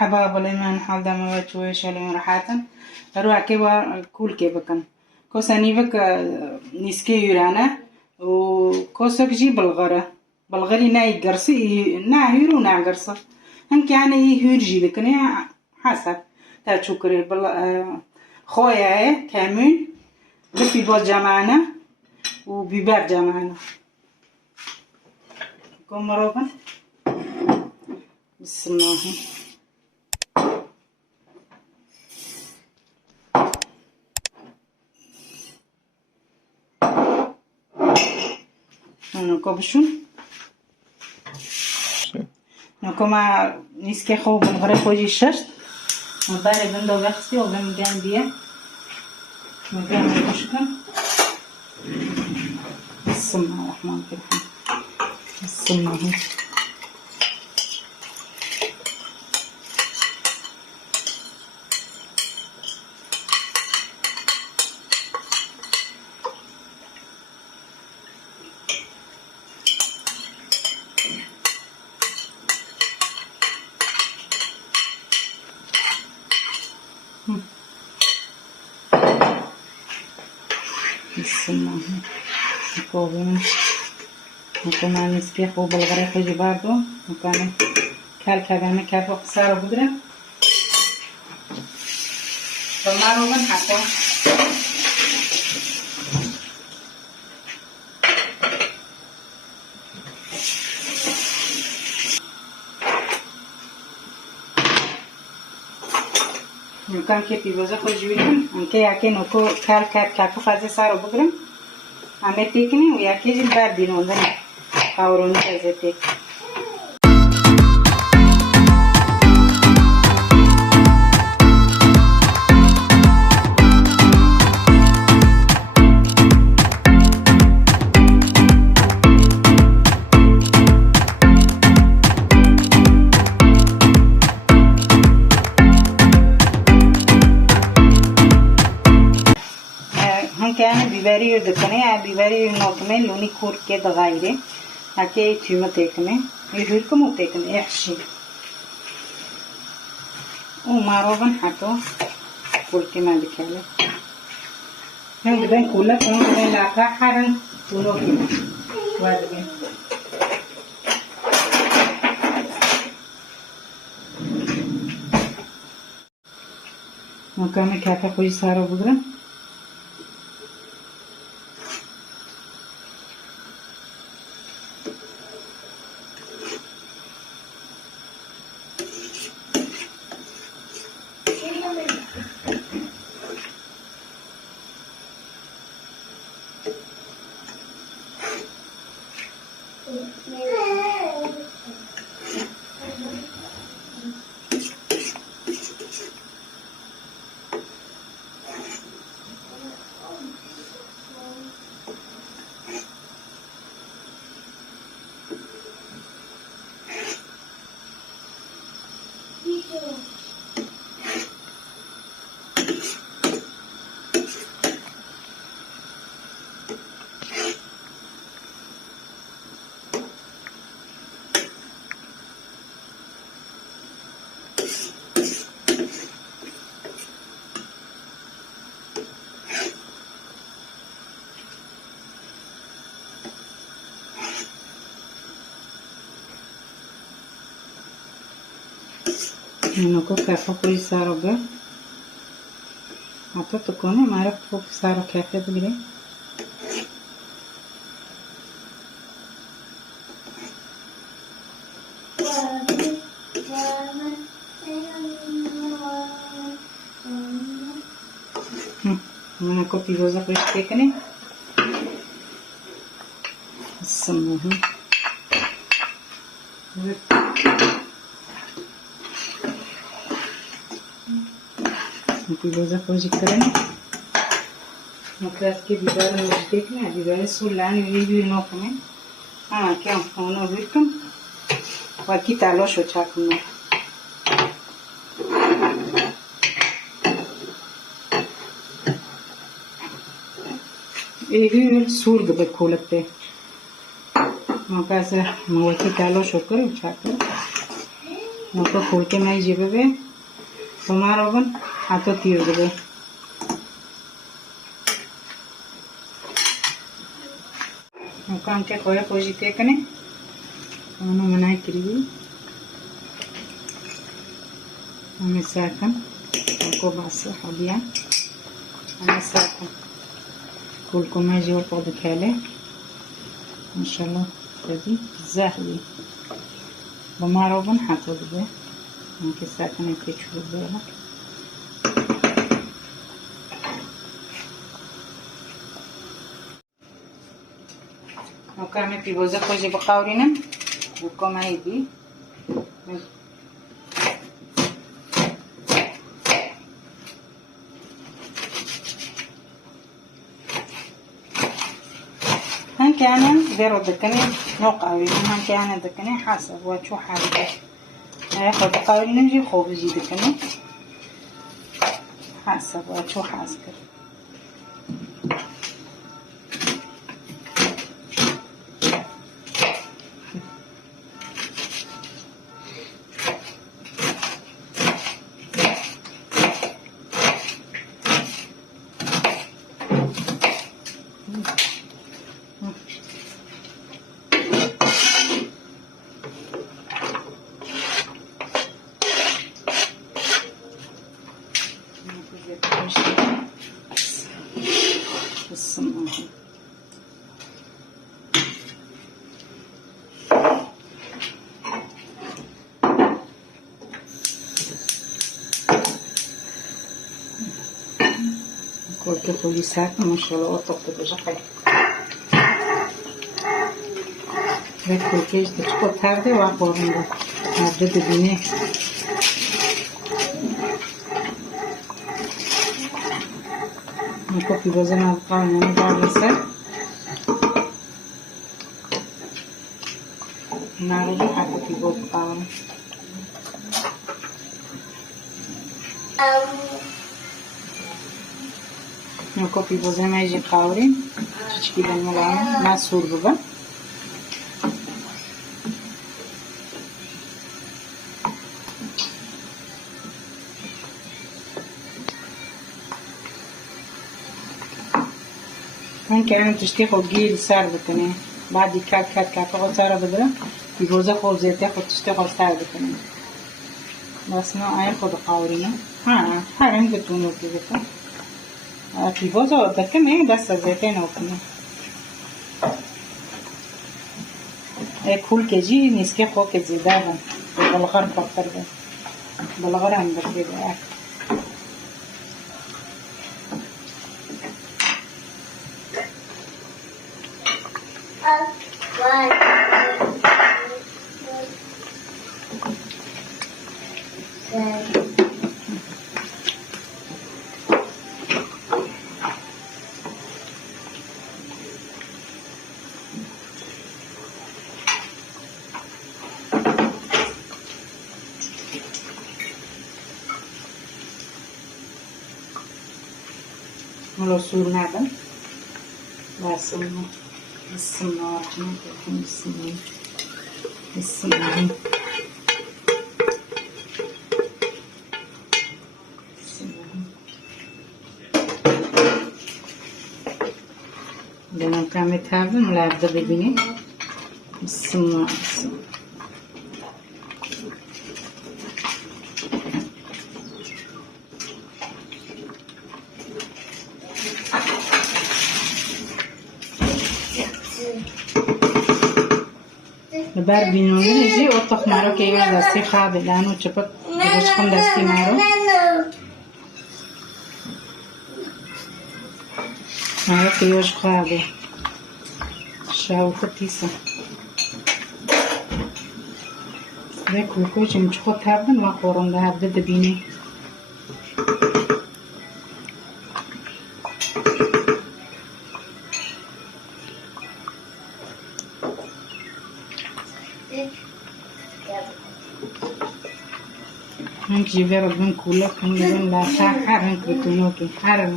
مرحبا بالإيمان حال دم وجوه شلون راحتن روح كيوا كل كي بكن كوساني بك نسكي يرانا وكوسك جي بلغري ناي قرصي نا هيرو نا قرصة هنك يعني هير جي لكن حسب تا شكري خويا كامل بفي بوز جمعنا وبيبار جمعنا كم روبن بسم الله نكبشون نكما نسكي خو بالغري خوجي الششت نضاري بندو بخسي وبمجان بيه مجان بشكل بسم الله الرحمن الرحيم بسم الله بسم الله نكوبين نكوما نسكي خو بالغري خوجي باردو نكاني كالكاغانا كافو خسارة بدرة بمارو من حقو نكان كي بيوزا خوجي بيكم انكي ياكي نكو كافو خازي سارو بدرة हमें तीखनी हुआ कि जिन बार दिन होता है और उनके जैसे क्या है बिवारी दुकाने आ बिवारी नोट में लूनी खोर के दगाई रे आके चीमत एक में ये हुई को मुत एक में ऐसी ओ मारो बन हाथों खोल के ना दिखाले हम दिन खोला कौन दिन लाका हारन दोनों की वाद में मक्का में क्या था कोई सारा बुगरा Noko kafa poi saro ga apa to kone mara poi saro kafe bile noko pivosa poi stekne sammoh पिलोजा कोजी करें मतलब के बिबार में देखना बिबार सुलान ये भी नोक में हाँ क्या होना विकम बाकी तालो सोचा करना ये भी सूर दबे खोलते मौका से मौकी तालो शोकर उठा कर Nuko kulke mai jibe tomaro ban hato tiyo debe. Nuko anke koya pojite kane. Ano manai kiri. Amisakan. Nuko basa habia. Amisakan. Kulko mai jibe pode kale. Inshallah tadi zahli. Tomaro ban hato debe. Anche sakane piaciuto bene. Kami pivoza koje baqawrina ukoma ibi هن كان ذيرو دكني نقاوي هن كان دكني حسب وشو حالته هاخد بقاوري نمشي خوب زي دكني حسب وشو حاسب Qualche foglisato non ce l'ho troppo già fatto. Ecco che sto scottando va correndo. Ma vedete bene. Un po' più così non va se. Una roba un po' più buona. Nuko pivoze mai je kawri chichki dan malana ma surbuga anche tishti khogil sar bkane baad kat khod sara badra pivoze khod zete khod tishti khod sar bkane bas no ay khod kawrina ha rang betuno ke beta pivozo dakne bas zete no kne ek khul ke ji niske kho ke zida ban balgar paktar ba balgar andar ke ba lo surnadan basımı ısınma harcını bakın ısınmayın dan kami tabi melarda begini ısınma بر بینوی نجی اتاق مرا که یه دستی خواه بدن و چپت بگشکم دستی مرا که یهش خواه به شاوکه تیسه ده کوکوی چمچ خود تبدن و خورنده هبده دبینه Anche vero ben culo con la sacca anche tu no che haran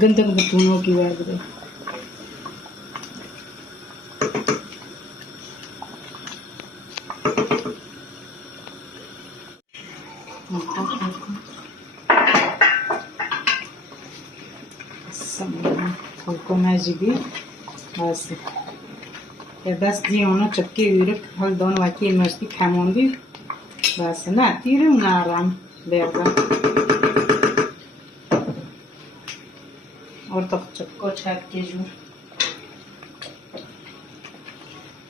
gandang tu no che vedere بسم الله خلقو مجیدی باسه دست دی اونا چپکی یورک حال دان وکی مستی کموندی باسه نه تیره و نرم برده orta çapko çapke jur.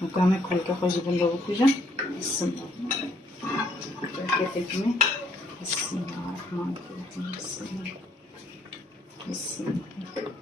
Mukame kolke hoji bunda bakacağım. Bismillah. Çapke tekme. Bismillahirrahmanirrahim. Bismillah. Bismillah.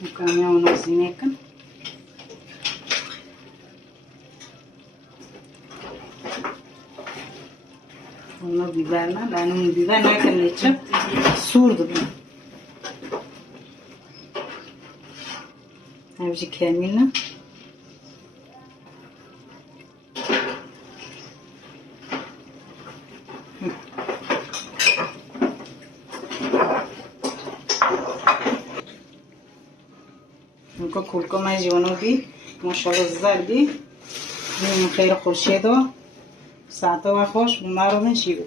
Mukame onu zinekan. Onu biberle, ben onu biber ne kadar içip surdum. Avcı kemine. کل کم جوانو دی ماشاءالله زردی خیر خوشیدو ساعت و خوش بیمارو من شیوه